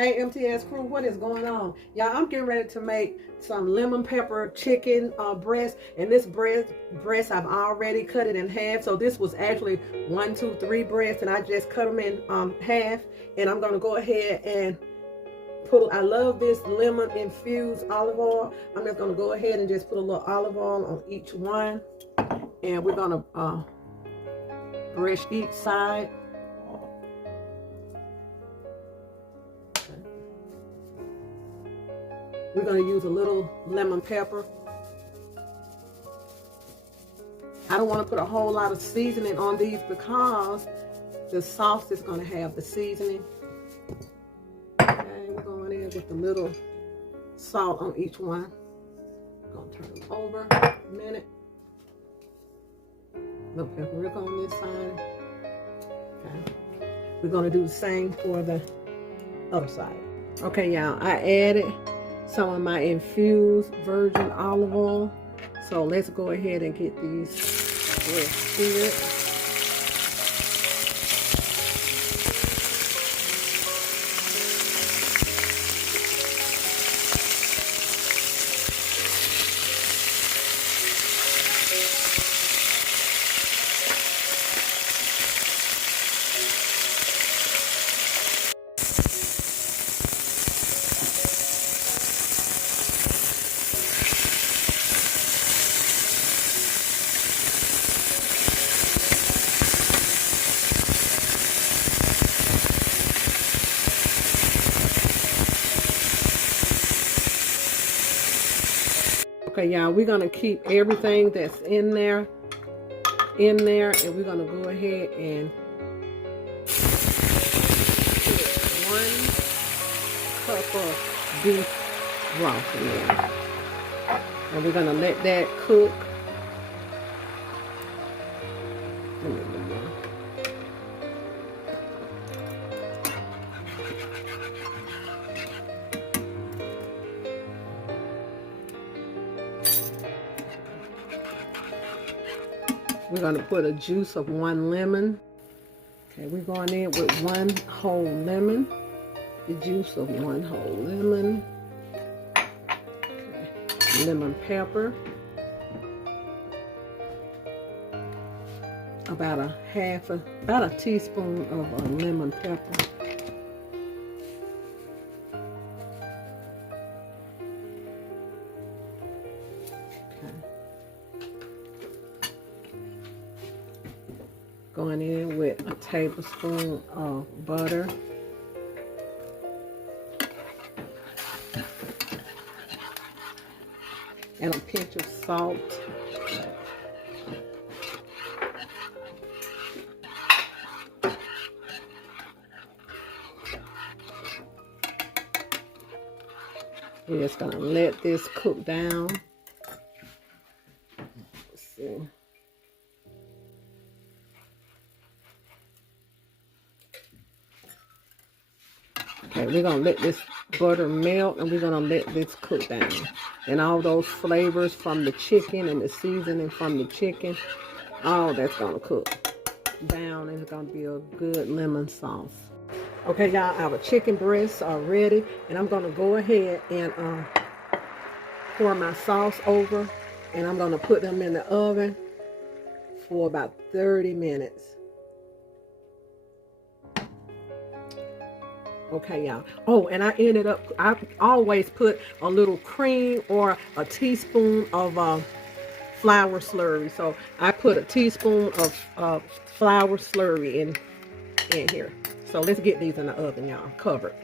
Hey MTS crew, what is going on? Y'all, I'm getting ready to make some lemon pepper chicken breast, and this breast I've already cut it in half. So this was actually 1, 2, 3 breasts, and I just cut them in half. And I'm gonna go ahead and I love this lemon infused olive oil. I'm just gonna go ahead and just put a little olive oil on each one, and we're gonna brush each side. We're going to use a little lemon pepper. I don't want to put a whole lot of seasoning on these because the sauce is going to have the seasoning. Okay, we're going in with a little salt on each one. I'm going to turn them over a minute. Little paprika on this side. Okay. We're going to do the same for the other side. Okay, y'all, I added some of my infused virgin olive oil. So let's go ahead and get these seared. Okay, y'all, we're gonna keep everything that's in there, and we're gonna go ahead and put 1 cup of beef broth in there, and we're gonna let that cook. We're going to put a juice of 1 lemon. Okay, we're going in with 1 whole lemon. The juice of 1 whole lemon. Okay. Lemon pepper. About a teaspoon of lemon pepper. Going in with a tablespoon of butter. And a pinch of salt. We're just gonna let this cook down. Let's see. Okay, we're going to let this butter melt, and we're going to let this cook down. And all those flavors from the chicken and the seasoning from the chicken, all that's going to cook down, and it's going to be a good lemon sauce. Okay, y'all, our chicken breasts are ready, and I'm going to go ahead and pour my sauce over, and I'm going to put them in the oven for about 30 minutes. Okay, y'all. Oh, and I always put a little cream or a teaspoon of flour slurry. So I put a teaspoon of flour slurry in here. So let's get these in the oven, y'all, covered.